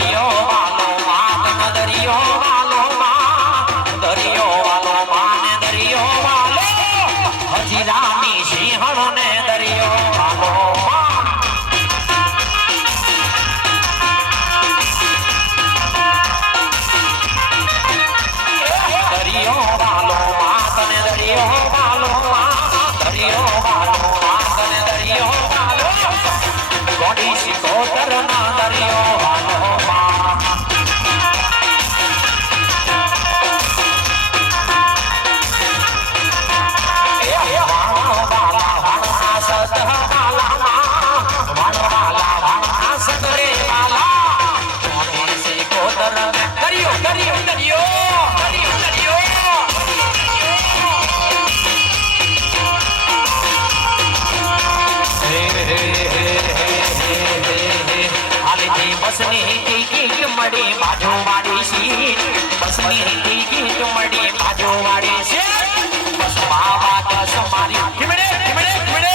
દરિયો વાલો માં દરિયો વાલો માં દરિયો વાલો માં ને દરિયો વાલો હજીરાની સિંહણ ને દરિયો વાલો દરિયો વાલો માં તને દરિયો વાલો માં દરિયો વાલો માં તને દરિયો વાલો ગોડી સિકોતર ના દરિયો વાલો માં બસની ટિકિટ મળી બાજુ વાળી સીટ બસની ટિકિટ મળી બાજુ વાળી સીટ બસ માવા દસ મારી ધીમડે ધીમડે ધીમડે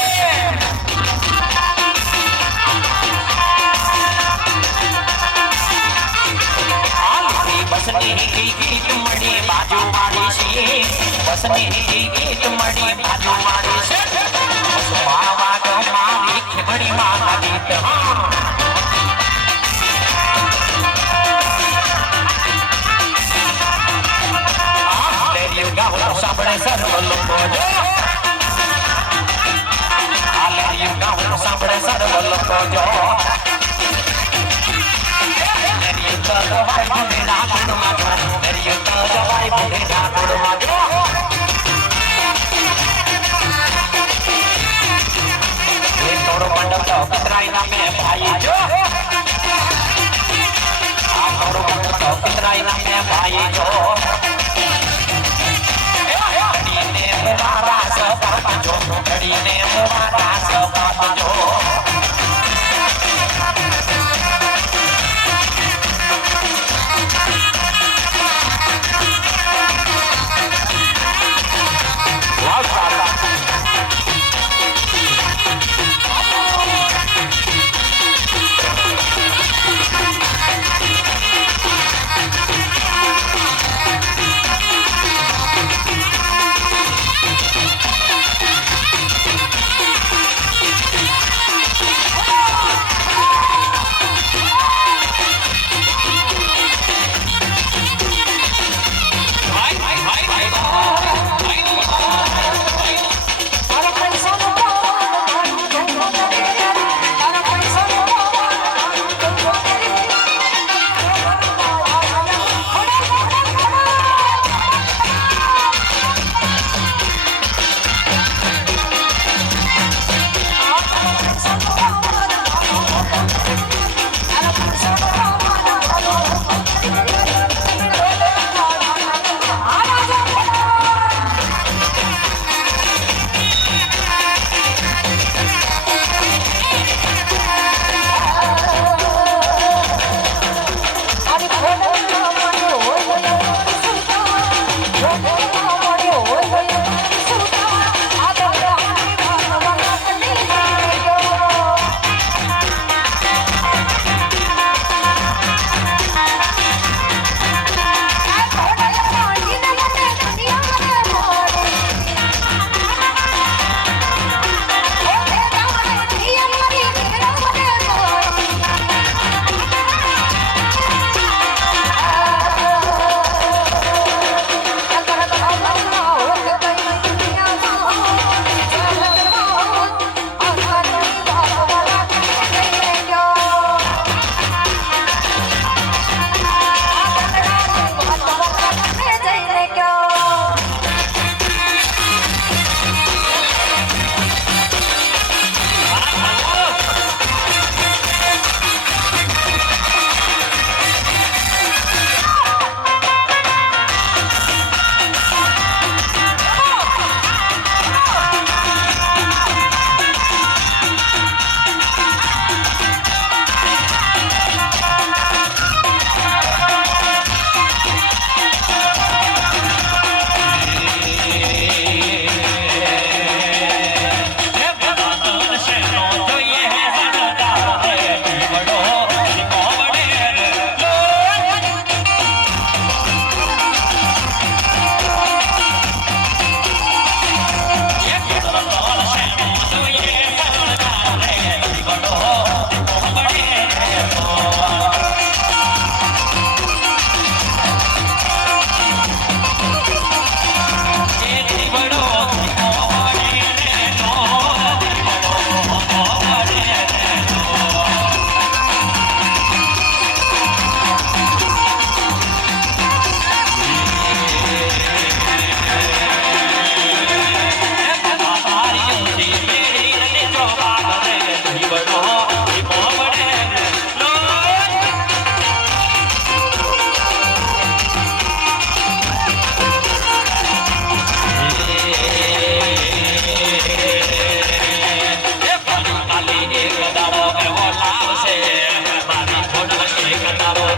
બસની ટિકિટ મળી બાજુ વાળી સીટ બસની ટિકિટ મળી બાજુ વાળી સીટ બસ માવા દસ મારી ખીમડી માં ગીત સાંભળે સર્વ લોકો જો આ લહેરિયું ગાવું સાંભળે સર્વ લોકો જો લહેરિયું તો જવાય ભૂંડેના કુંડમાં જો લહેરિયું તો જવાય ભૂંડેના કુંડમાં જો એ તોડો મંડપ તો કતરાઈના મેં ભાઈ જો આ તોડો મંડપ તો કતરાઈના મેં ભાઈ જો મારા સપા જો ઘડીને મારા સપા જો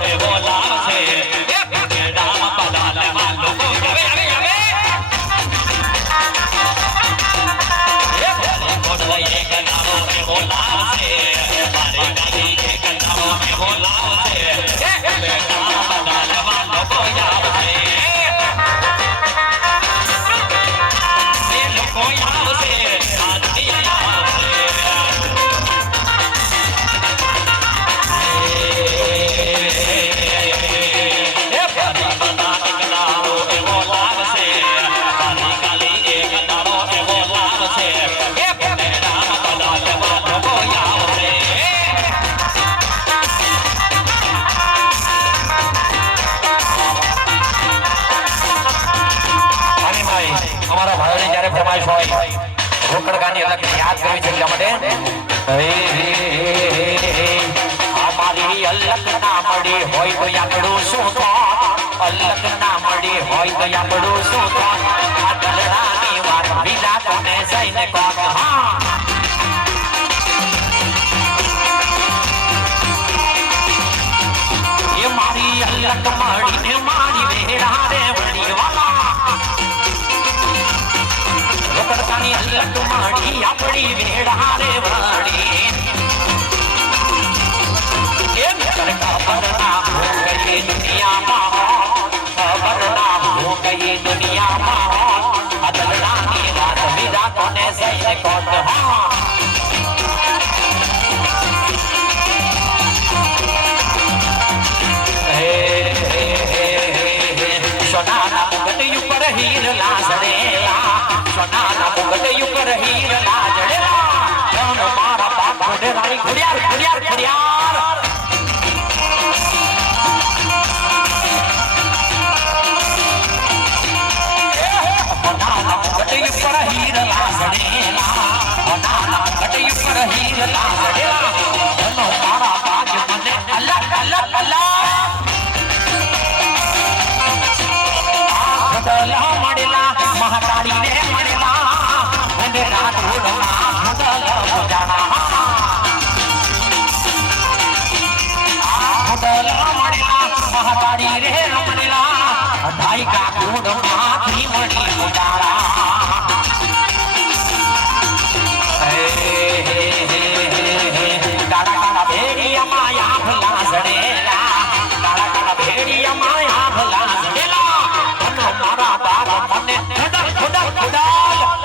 એવો લાવશે એ રામ પધારવા લોકો આવે આવે આવે એ કોડલે એક નામ એવો લાવશે મારે ગાડી એક નામ એવો લાવશે એ રામ પધારવા લોકો આવશે એ લોકો આવશે આદિ આવશે અમારા ભાઈઓને જ્યારે ફરમાઈશ હોય રોકડ ગાની અલગ યાદ કરવી છે એટલા માટે અમારી અલગ ના મળી હોય તો આપણું શું થાય અલગ ના મળી હોય તો આપણું શું થાય આ દલડાની વાત બીજા કોને જઈને કોક હા એ મારી અલગ મળીને મારી વેડા રે વળી વાલા રોકડકાની અલગ મળી આપણી વેડા રે વળી એમ કરતા બરના હો ગઈ દુનિયામાં બરના હો ગઈ દુનિયામાં અદલડાની વાત બીજા કોને જઈને કોક હા સોનાના મુગટ ઉપર હીરલા જડેલા સોનાના મુગટ ઉપર હીરલા જડેલા જન મારા બાપ ઘોડે રાણી ઘડિયાળ ઘડિયાળ ઘડિયાળ સોનાના મુગટ ઉપર હીરલા જડેલા સોનાના મુગટ ઉપર હીરલા જડેલા જન મારા બાપ મને અલગ અલગ અલગ ખુદલા મળેલા મહાકાળી ને મળેલા અને રાત રોડમાં ખુદલા પૂજાના ખુદલા મળેલા મહાકાળી રે મળેલા અઢાઈ કા કુડમાં ત્રિમણી પૂજાળા કાળા કાળા ભેડિયા માયા ભલા સડેલા કાળા કાળા ભેડિયા માયા ભલા સડેલા મારા બાપ મને ખુદલ ખુદલ ખુદલ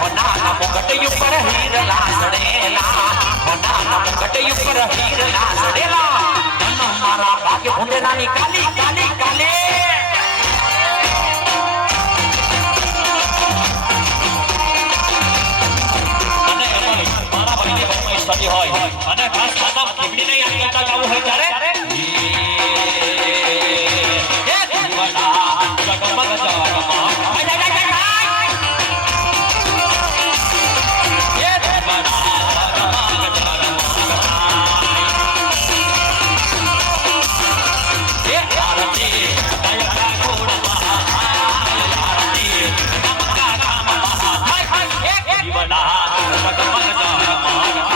હોનાના મુગટ ઉપર હીરલા સડેલા હોનાના મુગટ ઉપર હીરલા સડેલા તન મારા ભાગ્ય ભૂંડેનાની કાલી કાલી કાલી હોય અને ખાસ ખાતા ખીબડીને યાદ કરતા જવું હોય ત્યારે એ દીવાના જગમગ જગમગ એ દીવાના એ આરતી દયા ગોળમાં આરતી નમકા કામમાં એ દીવાના જગમગ જગમગ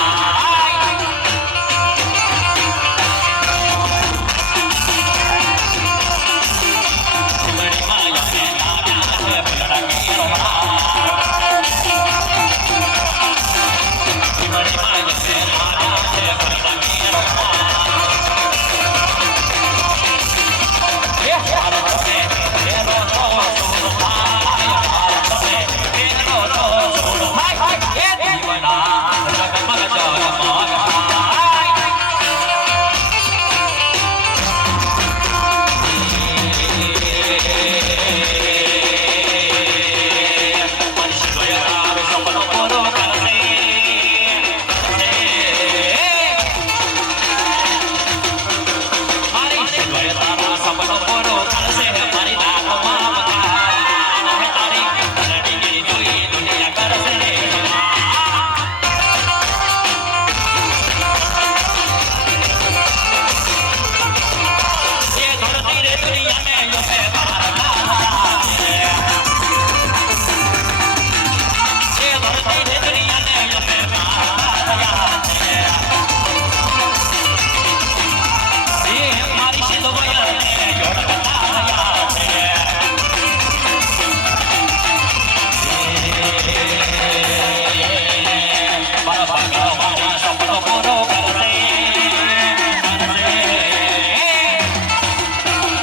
ભગવાન સપનો પૂરો કરશે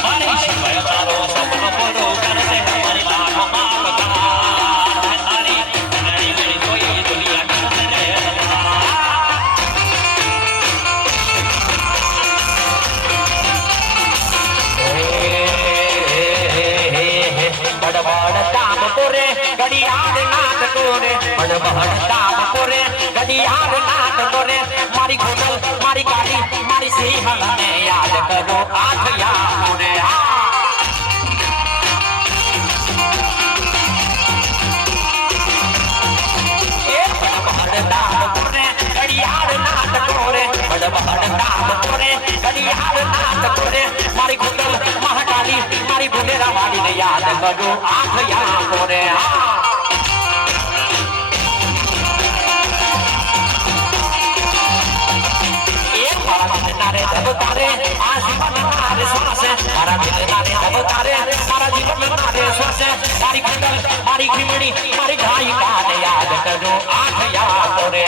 મારી શિવાય તારો સપનો પૂરો કરશે મારી લાખો માગતા તારી ઘણી ઘણી જોઈ દુનિયા કરશે બડબડ તાપ કોરે ઘડિયાળ નાદ કોરે બડબડ તાપ કોરે ઘડિયાળ નાદ કોરે મારી ઘોડલ મારી ગાડી મારી સિંહણને યાદ કરો આખયા કોરે બડબડ તાપ કોરે ઘડિયાળ નાદ કોરે બડબડ તાપ કોરે ઘડિયાળ નાદ કોરે મારી ઘોડલ મહાકાલી મારી ભુલેરા વાળીને યાદ કરો આખયા કોરે તારે આ જીવન મારે શ્વાસે મારા દિલ તારે તારે મારા જીવન મારે શ્વાસે મારી ખંડલ મારી ખીમણી મારી ગાય કાને યાદ કરજો આંખ યાદ કરે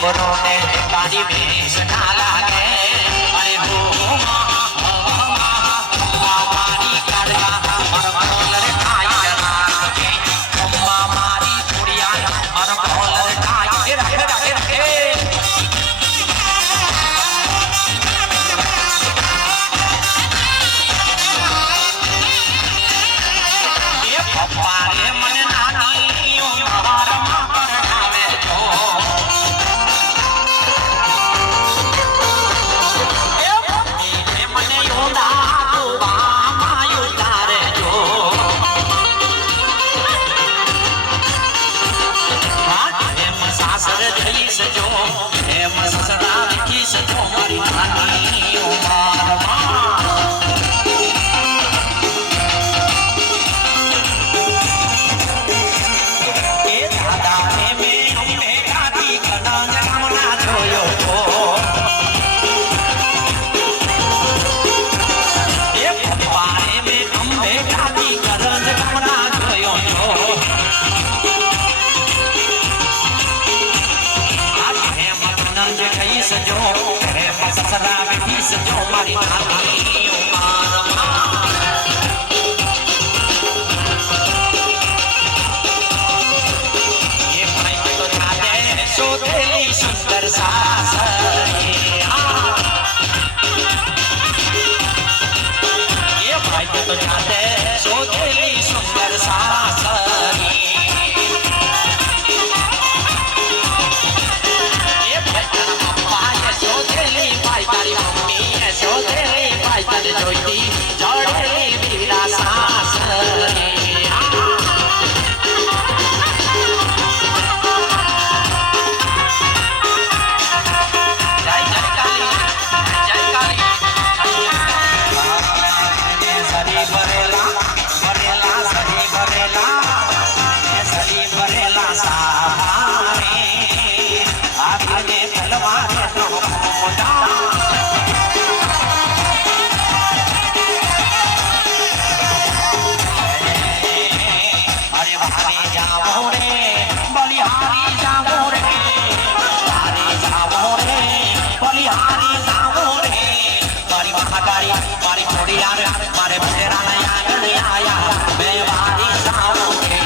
બનો ને તારી ભેસ ના લાગે અરે હો મારી કાળકા મારો કોલર ખાઈ રાખે મારી છોડિયા મારો કોલર ખાઈ રાખે પપ્પાએ મને નાની ઉંમરમાં પરણાવે તો મને યોદા બામાં ઉતારે જો એમ સાસર જઈશ જો એમ સસરા જઈશ જો મારી નાની ઉંમરમાં સજો રે સસરા બેઠી સજો મારી નાની ઉંમરમાં એ ભાઈ તો જાતે શોધેલી સુંદર સાસરી એ ભાઈ તો જાતે શોધેલી સુંદર સાસરી તારી મમ્મી શોધેલી ભાઈ તને જોઈતી જોડેલી બીરા સાસરી જય જય કાલી જય કાલી સરી ભરેલા ભરેલા સરી ભરેલા સરી ભરેલા સાહારે આવીને તલવારે તો મોટા મારી છોડિયાર મારે ભેરા આયા બે વારી સાવો રે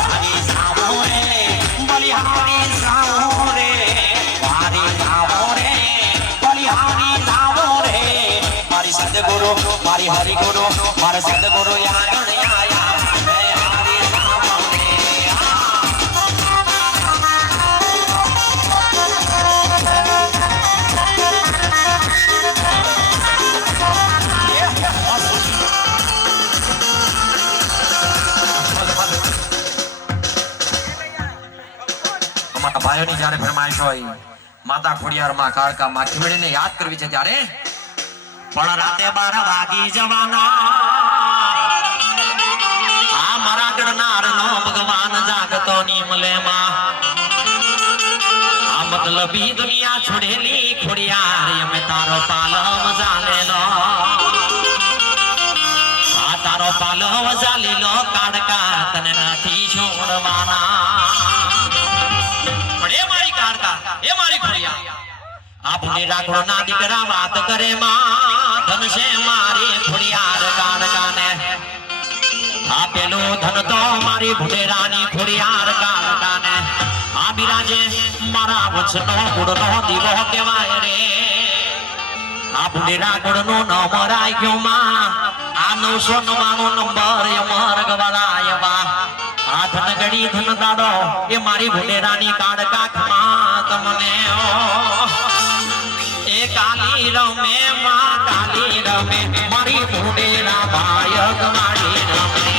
મારી સાવો રે બલિહારી સાવો રે મારી સાવો રે બલિહારી સાવો રે મારી સદગુરુ મારી હરિગુરુ મારા સદગુરુ યાર આયા બે હારી સાવો રે ભાઈઓની જયારે ફરમાઈશ હોય માતા ખોડિયારમાં કાળકા માં ખીમડીને યાદ કરવી છે ત્યારે પણ રાતે 12 વાગી જવાના આ મારા ગણનારનો ભગવાન જાગતો નિમલેમાં આ મતલબી દુનિયા છોડેલી ખોડિયાર અમે તારો પાલવ જાલેલો આ તારો પાલવ જાલેલો કાળકા તને નથી છોડવાના એ મારી ખોડિયા આ ભૂલી રાખો ના દીકરા વાત કરે માં ધન છે મારી ખોડિયાર કાળકાને આ પેલું ધન તો મારી ભૂલેરાની ખોડિયાર કાળકાને આ બિરાજે મારા વંશનો ગુણનો દીવો કહેવાય રે આ ભૂલેરા ગુણનો નામ રાખ્યો માં આ 999 નંબર અમર ગવરાય વા આ ધન ગડી ધન દાડો એ મારી ભૂલેરાની કાળકા ખમા તમને એ કાલી રમે માં કાલી રમે મારી ભૂલેરા ભાઈ અગવાડી રમે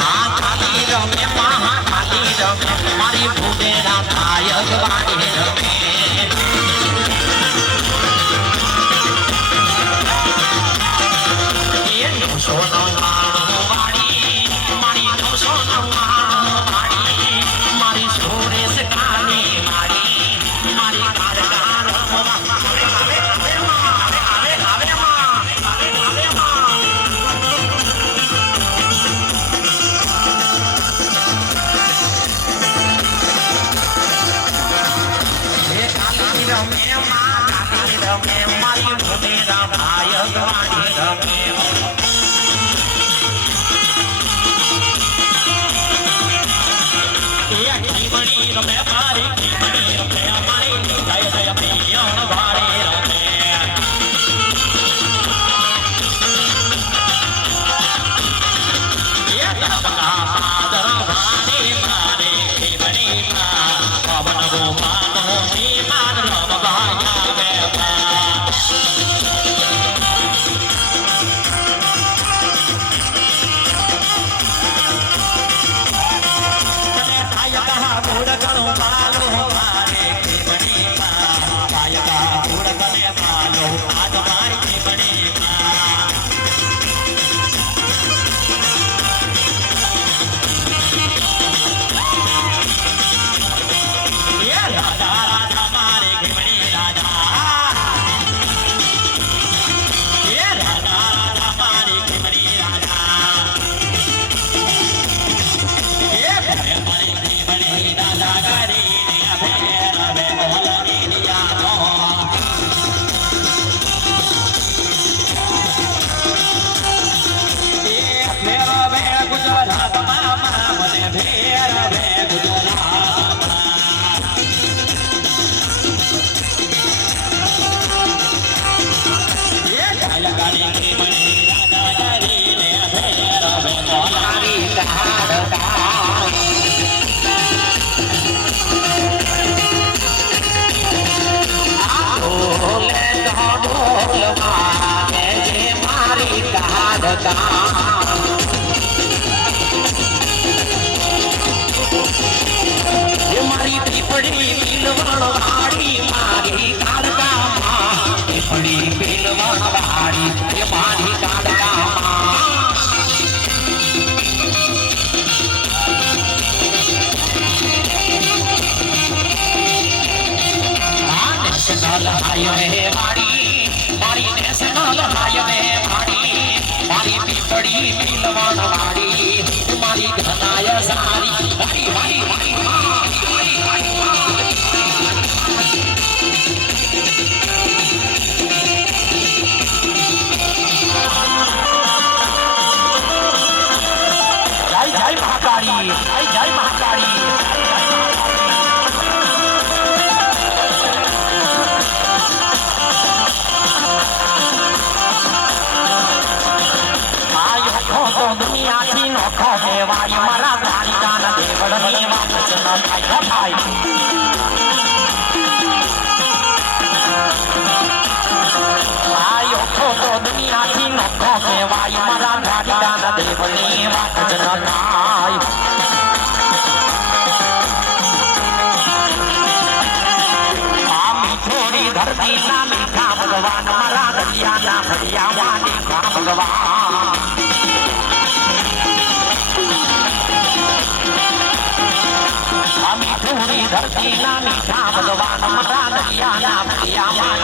આ કાલી રમે માં કાલી રમે મારી ભૂલેરા ભાઈ અગવાડી રમે સોનો માણો વાળી મારી નો સોનો માણો વાળી મારી સોરેશ કાળી મારી મારી કાળકાર આવે આવે આવે આવે મારી પીપળી પીલવાળી મારી કાળકામાં પીપળી પીલવાળી મારી કાળકામાં નેશનલ હાઈવે વાળી મારી નેશનલ હાઈવે વાળી મારી પીપળી પીલવાળી મારી ઘનાય સારી વાળી વાળી વાળી જય મહાકાળી જય મહાકાળી દુનિયાથી નોખો દેવાય મારા દ્વારિકાના દેવળની વાત ન થાય આયો ખોટો દુનિયાથી નોખો દેવાય મારા દ્વારિકાના દેવળની વાત ન થાય આ મીઠોડી ધરતીના મીઠા ભગવાન મારા દરિયાના ભરિયામાં દેખા ભગવાન મીઠુરી ધરતી ના મીઠા ભગવાન મારા દરિયાના ભરિયામાં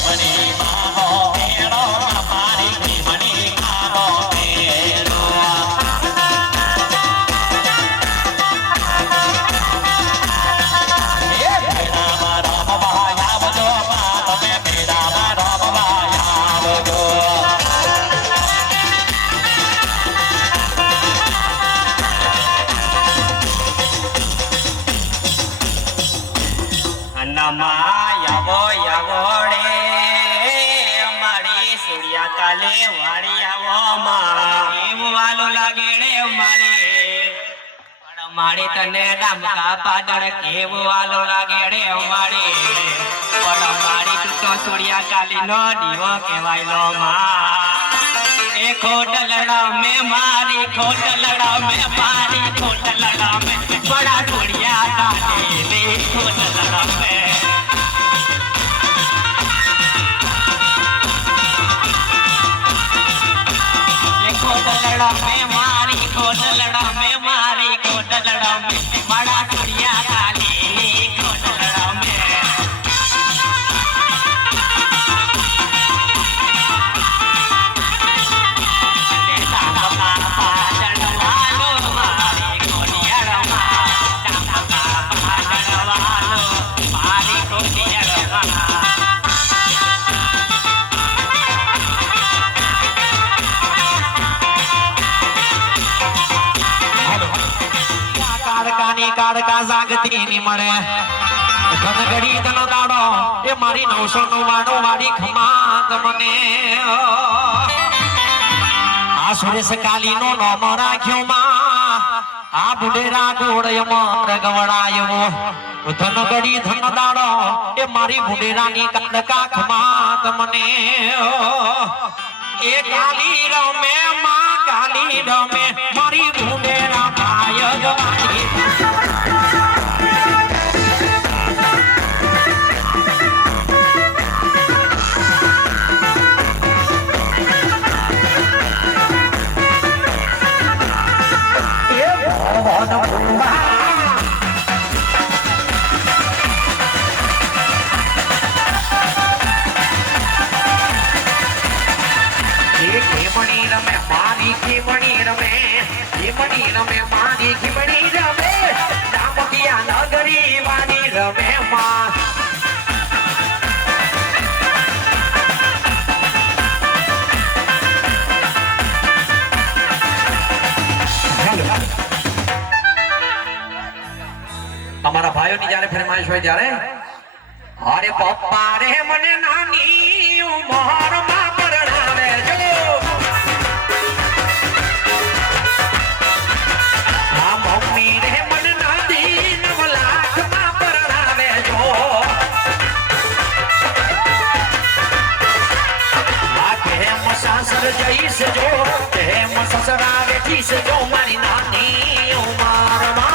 મની બાબો મેળો મારી મની બાબો મેળો મેળામાં રમવા આવજો તમે મેળામાં રમવા આવજો યાવો યાવો રે મારી સૂર્યા કાલે વાળી આવો માં એવું વાલો લાગે રે મારી પણ મારી તને ડામકા પાદળ કેવું વાલો લાગે રે મારી પણ મારી તું તો સૂર્યા કાલી નો દીવો કહેવાયલો માં એ ખોટલડા મે મારી ખોટલડા મે મારી ખોટલડા મે બડા સૂર્યા કાલી લે ખોટલડા મે કોટલડા में मारी कोटलड़ा में मारी कोटलड़ा में बड़ा चुड़िया काली कोटलड़ा में કાળકા જાગતી ની મળે ધન ઘડી ધન દાડો એ મારી 999 વાળી ખમાત મને આ સુરેશ કાલી નો નામ રાખ્યો માં આ બુડેરા ગોળયમાં રગવડાયો ધન ઘડી ધન દાડો એ મારી બુડેરાની કાળકા ખમાત મને એ કાલી રમે માં કાલી રમે મારી બુડેરા ભાય જવાની ખીમણી રમે મારી ખીમણી રમે ખીમણી રમે મારી ખીમણી રમે ભાઈઓની જ્યારે ફરમાઈશ હોય ત્યારે અરે પપ્પા રે મને નાની ઉંમરમાં પરણાવે જો આ મમ્મી રે મને નાની 9 લાખમાં પરણાવે જો આ કેમ સાસર જઈશ જો કેમ સસરા વેઠીશ જો મારી નાની ઉંમરમાં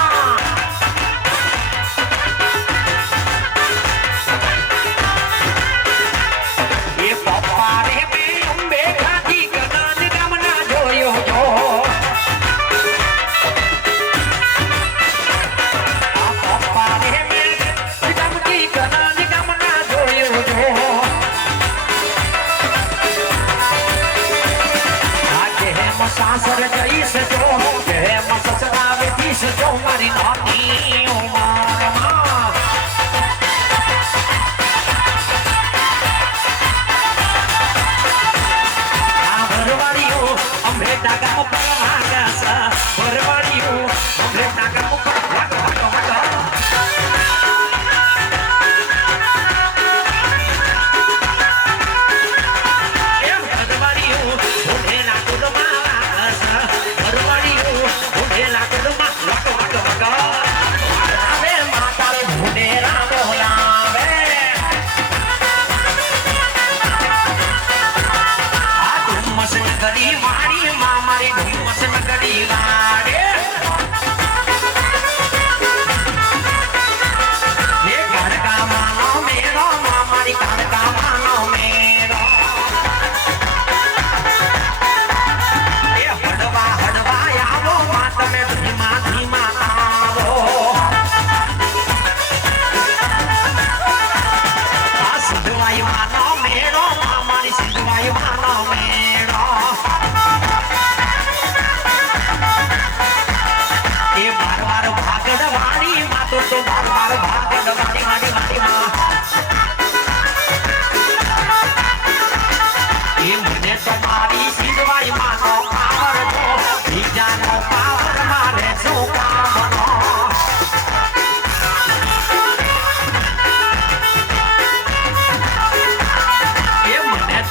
સાસર જઈશ જો કેમ સસરા વેઠીશ જો મારી નાની ઉંમરમાં આ ભરવાડીઓ અમરેટા ગામ પર વાગસ ભરવાડીઓ અમરેટા ગામ પર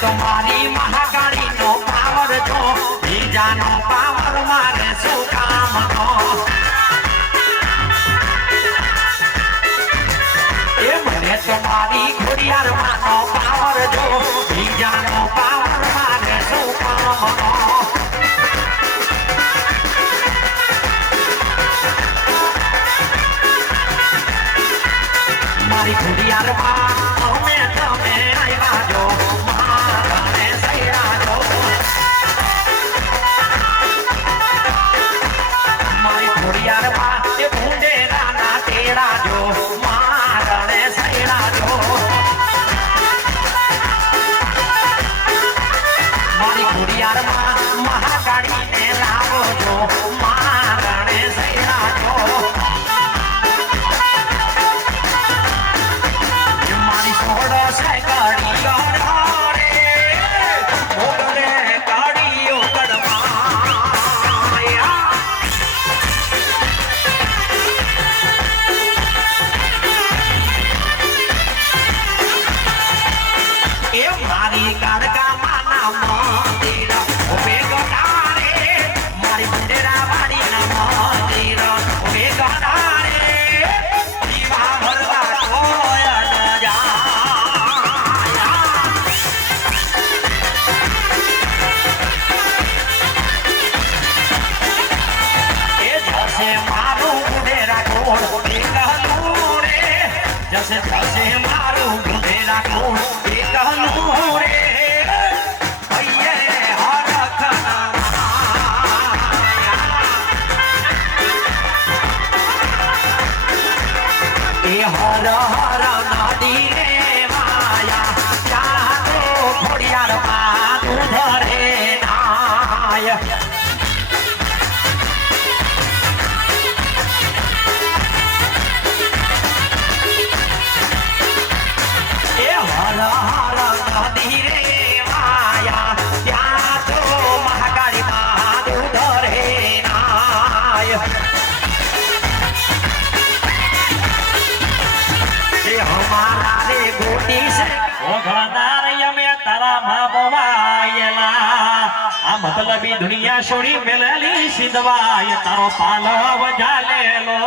તમારી મહાકાળી નો પાવર જો બીજાનો પાવર મારે શું કામનો એ મને તમારી ઘોડિયાર માનો પાવર જો બીજાનો પાવર મારે શું કામનો મારી ઘોડિયાર માં તમે આવ્યા જો મહાકાળી ને લાવો જો મારણે સૈરા જો મારી છોડો છે કાળી રે મોડે કાળીઓ કડમાયા એ મારી કાળકા માના મંદિર જસે જસે મારું ગુંડેરા કોણ એકલું રે અયે હરખના એ હર હર નદી રે માયા ચાહતો ઘોડિયાર માં દૂધ રે નાય ઓઘળનાર યમે તારા માં બોવાયેલા આ મતલબી દુનિયા છોડી મેલેલી સિંધવાય તારો પાલવ જાલેલો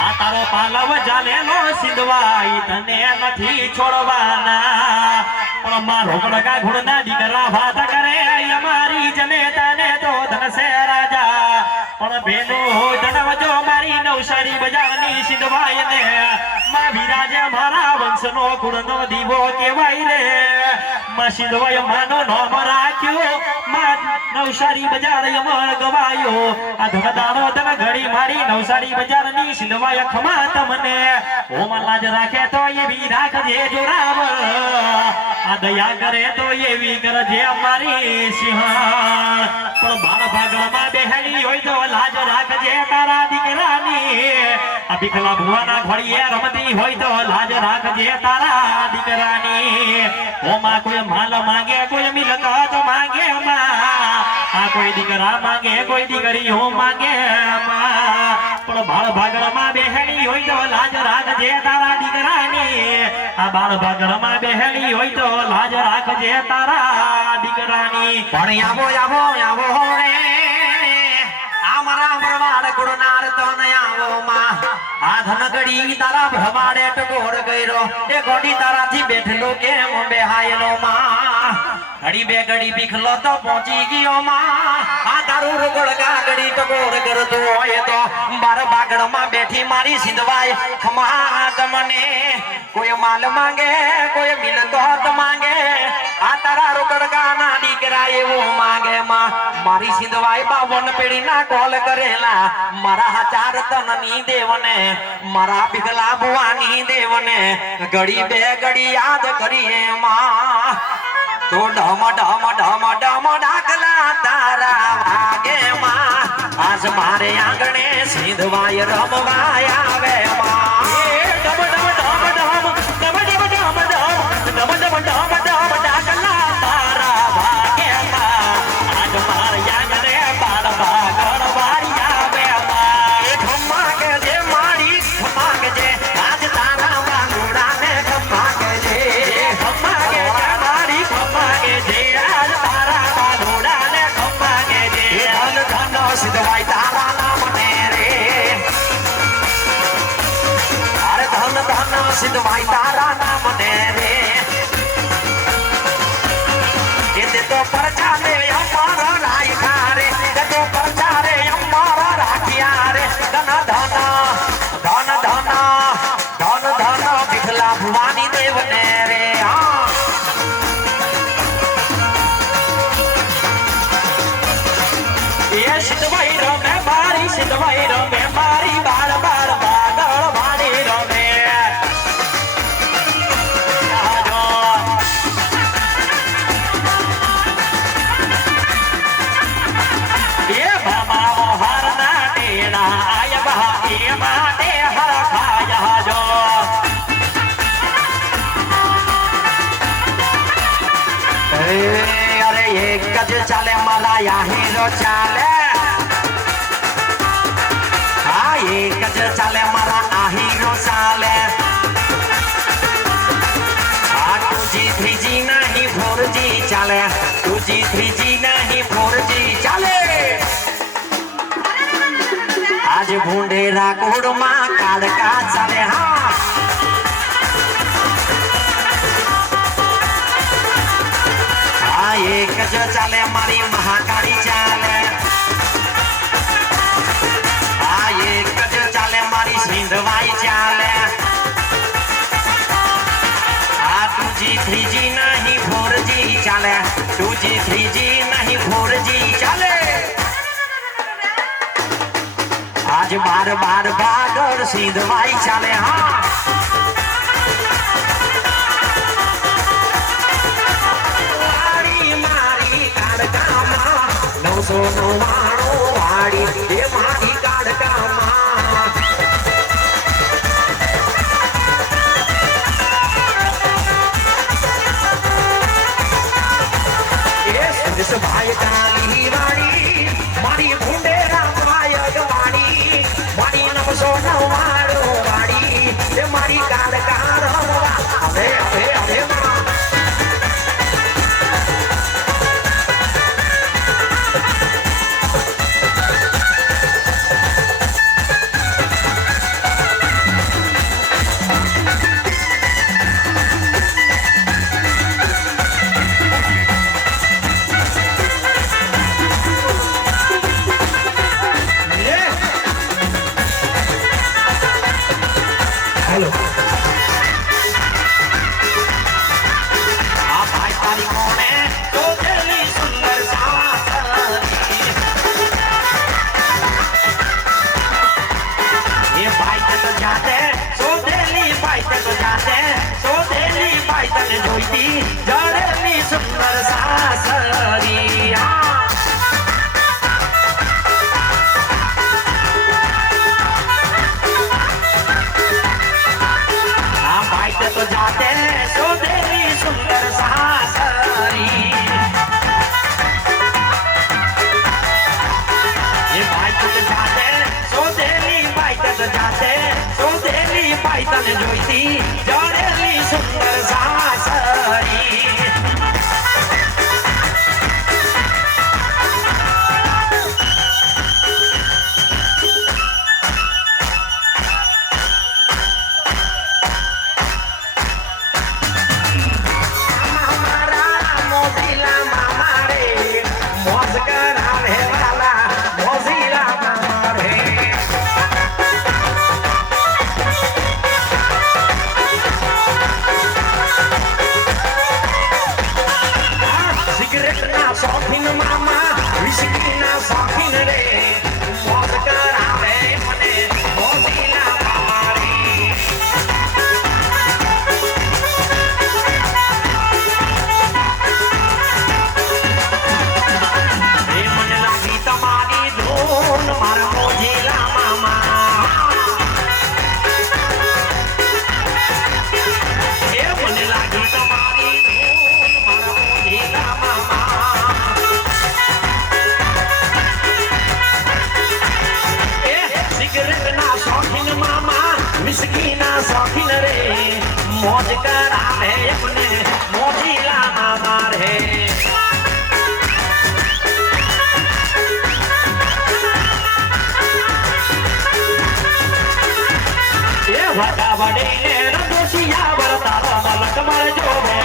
આ તારો પાલવ જાલેલો સિંધવાય તને નથી છોડવાના પણ મારો કડકા ઘોડના દીકરા વાત કરે અમારી જનેતાને તો ધનસે રાજા પણ બેનો જણાવજો મારી નવસારી બજારની સિંધવાય ને માં વિરાજે મારા વંશનો કુળનો દીવો કેવાય રે માં સિંધવાય માનો નામ રાખ્યો માં નવસારી બજાર અમર ગવાયો આ ધનદારો ધન ઘડી મારી નવસારી બજારની સિંધવાય ખમા તમને ઓમાં લાજ રાખે તો એવી રાખજે જોરાવ આ દયા કરે તો એવી કરજે અમારી સિંહાણ પણ બાર ભાગમાં બેહેલી હોય તો લાજ રાખજે તારા દીકરાની આ ભીખલા ભુવાના ઘડીએ રમતી હોય તો લાજ રાખજે તારા દીકરાની ઓમાં કોઈ માલ માંગે કોઈ મિલકત માંગે આ કોઈ દીકરા માંગે કોઈ દીકરી હો માંગે પણ બાળ ભાગળમાં બેહેલી હોય તો લાજ રાખજે તારા દીકરાની આ બાળ ભાગળમાં બેહેલી હોય તો લાજ રાખજે તારા દીકરાની પણ આવો આવો આવો રે અમારા ભરવાડ કુળનાર તો ન આવો માં આ ધનગડી તારા ભરવાડે ટકોર કર્યો એ ગોડી તારાથી બેઠલો કેમ બેહાયેલો માં ઘડી બે ઘડી ભીખલો તો પહોંચી ગયો માં આ તારું રગડ ગાગડી ટકોર કરતો હોય તો બાર બાગડમાં બેઠી મારી સિંધવાય ખમા તમને કોઈ માલ માંગે કોઈ મિલકત માંગે આ તારા રગડ ગાના દીકરા એવું માંગે માં મારી સિંધવાય 52 પેઢીના કોલ કરેલા મારા ચાર તનની દેવને મારા ભીખલા ભુવાની દેવને ઘડી બે ઘડી યાદ કરીએ માં તો ઢમ ઢમ ઢમ ઢમ ડાકલા તારા વાગે માં આજ મારે આંગણે સિંધવાય રમવાય આવે માં ડમ ડમ ડમ ડમ ડમ ડમ ડમ ડમ ડમ ડમ ડમ ડમ ડાકલા તારા ભાગે માં આજ મારે આંગણે બાળ ભાગળ વાળી આવે માં ખમ્મા કે જે મારી ખમ્મા કે જે આજ તારા વાંગુડાને ખમ્મા કે જે ખમ્મા કે મારી ખમ્મા કે જે આજ તારા વાંગુડાને ખમ્મા કે જે ધન ધન સિંધવાય તારા નામને રે અરે ધન ધન સિંધવાય તારા નામને રે તે તો પરચા રે અમારો રાયખા રે તે તો પરચા રે અમારો રાખ્યા રે ધન ધન ધન ધન ધન ધન ભીખલા ભુવાની દેવને રે હા એ સિંધવાઈ રમે મારી સિંધવાઈ રમે મારી બાળ બાળ ભાગળ વાળી રમે એ બાબા હરના ટેણા આય બહા એ માટે હર ખાયા જો અરે એક જ ચાલે મારા યાહીરો ચાલે હા એક જ ચાલે મારા આહીરો ચાલે આ 2G 3G નહીં 4G ચાલે 2G 3G નહીં 4G ચાલે આજ ભૂંડેરા કોડમાં કાળકા ચાલે હા એક જ ચાલે મારી મહાકાળી ચાલે આ એક જ ચાલે મારી સિંધવાઈ ચાલે આ 2G 3G નહીં 4G ચાલે 2G 3G નહીં 4G ચાલે આજ બાર બાર ભાગળ સિંધવાઈ ચાલે હા નવસો નવાણું વાળી એ મારી કાઢકામાં એ સુરેશ ભાઈ કાલી વાળી મારી ભૂંડેરા ભાઈ વાળી મારી 999 વાળી એ મારી કાઢકા રમવા હવે હવે હવે હાલો આ ભાઈ તારી કોને શોધેલી સુંદર સાસરી એ ભાઈ તે તો જાતે શોધેલી ભાઈ તે તો જાતે શોધેલી ભાઈ તને જોઈતી જડેલી સુંદર સાસરી तो जाते सोदेली सुंदर सासरी ये भाई तो जाते सोदेली भाई तो जाते सोदेली भाई तने जोईती जड़ेली सुंदर सासरी शौकीन मामा विस्की ना शौकीन रे मौज करावे मने मौजीला मामा रे ए मने लागी तमारी धून मारा मौजीला मामा ए मने लागी तमारी धून मारा मौजीला मामा शौकीन मामा विस्की ना शौकीन रे मौज करावे अपने मौजीला मामा रे ये वड़ा बड़े ने रंगोशिया बरतारा मलक मर जोवे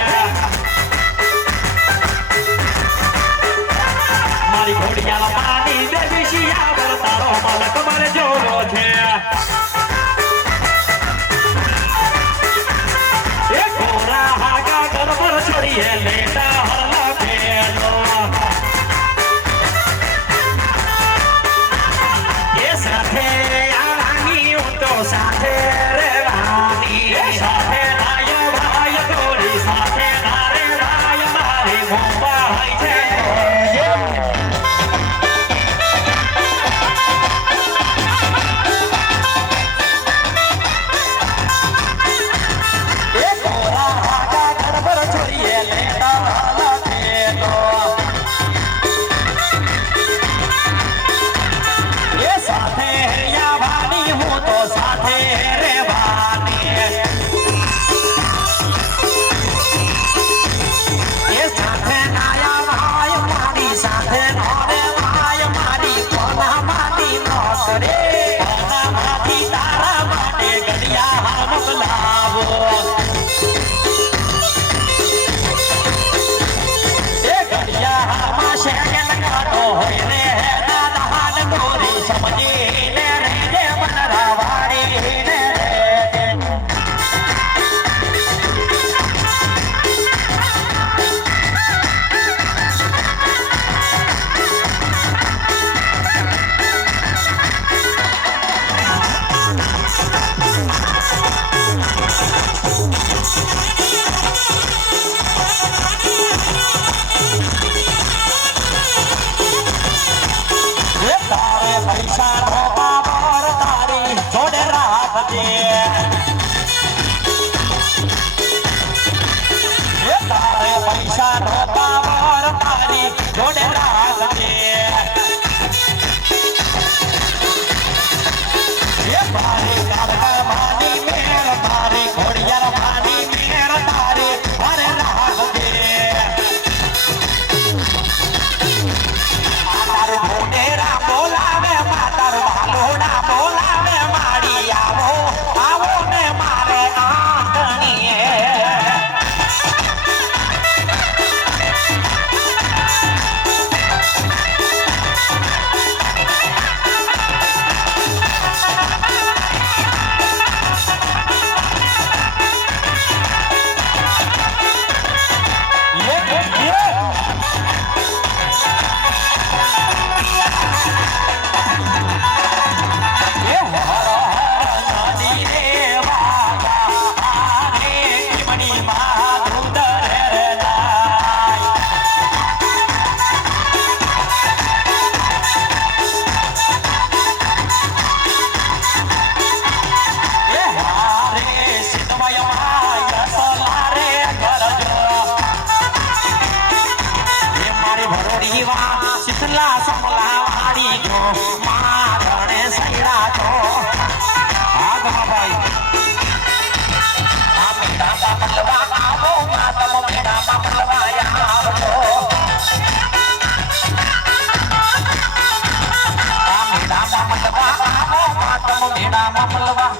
मारी घोड़िया पानी देविशिया बरतारो मलक मर जोरो छे छोड़िए लेटा हरला फेलो ये साथे आनी तो साथे रे रानी साथे भाई भाई तोरी साथे धारे राय मारी मोबा है छे पैसा नो पावर तारी जोड़े रात के ये बारी कारका मानी मेर तारी घोड़िया मानी मेर तारी हरे रात के मातार मोटेरा बोलावे मातार भालोड़ा बोलावे माड़ी आवो आवो ने मारे आंगणिए લા સોમલા વાડી જો મારણે સૈડા જો આગમાં ભાઈ આ મેળામાં મલવા આવો માતમ મેળામાં મલવા આવજો આ મેળામાં મલવા આવો માતમ મેળામાં મલવા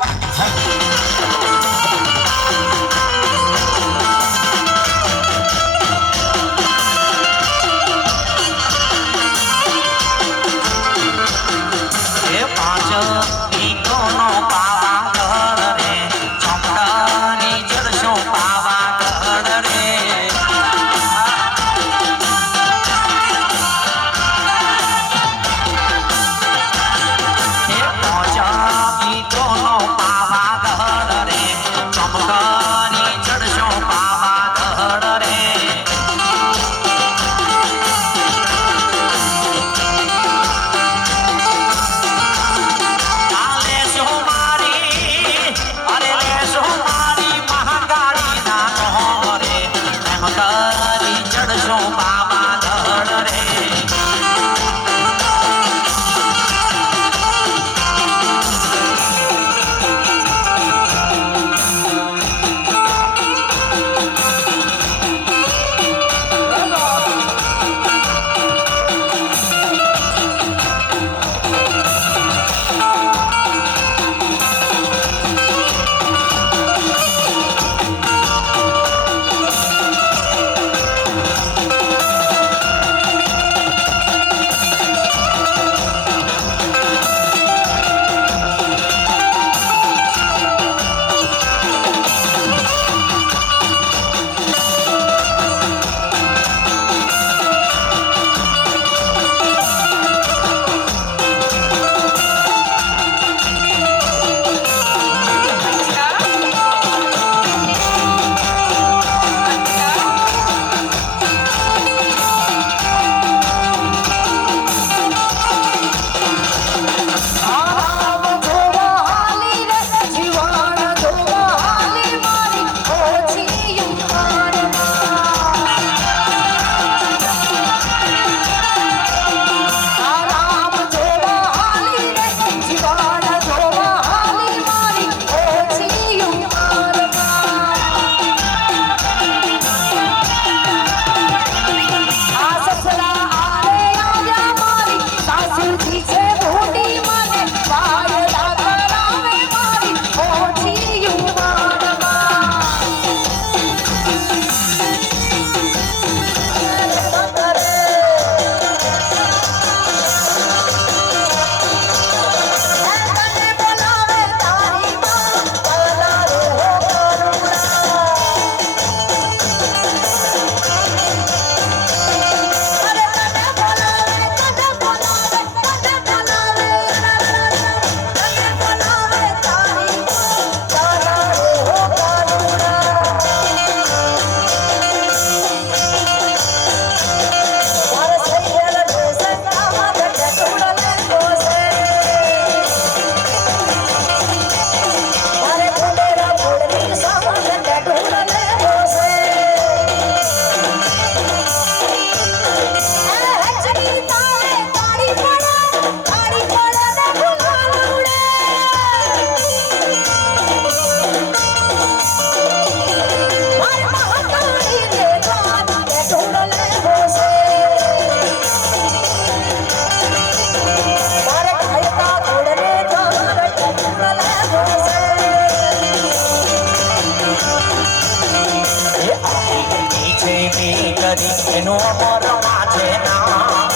એનો અમરમાં છે નામ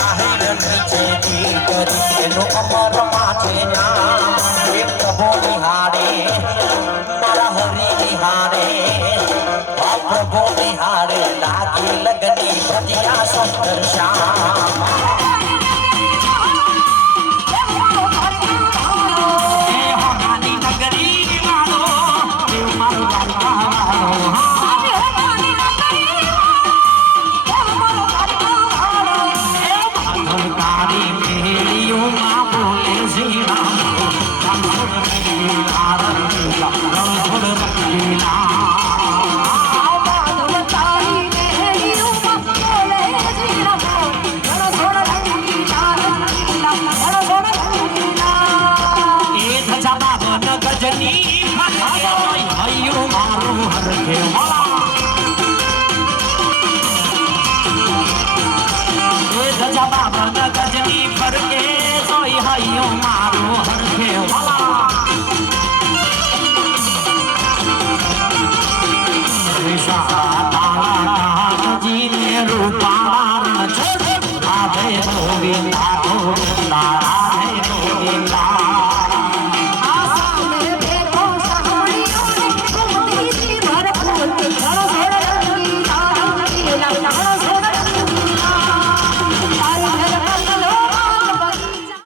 આહિર નીચે કરી એનો અમરમાં છે નામ એ પ્રભુ નિહારે મારા હરિ નિહારે આ પ્રભુ નિહારે લાગી લગની ભજિયા સુંદર શ્યામ Thank you. મારું હરખે વાલા એ ગજા બાબા ગજની ફરકે સોય હાઈયો મારું હરખે વાલા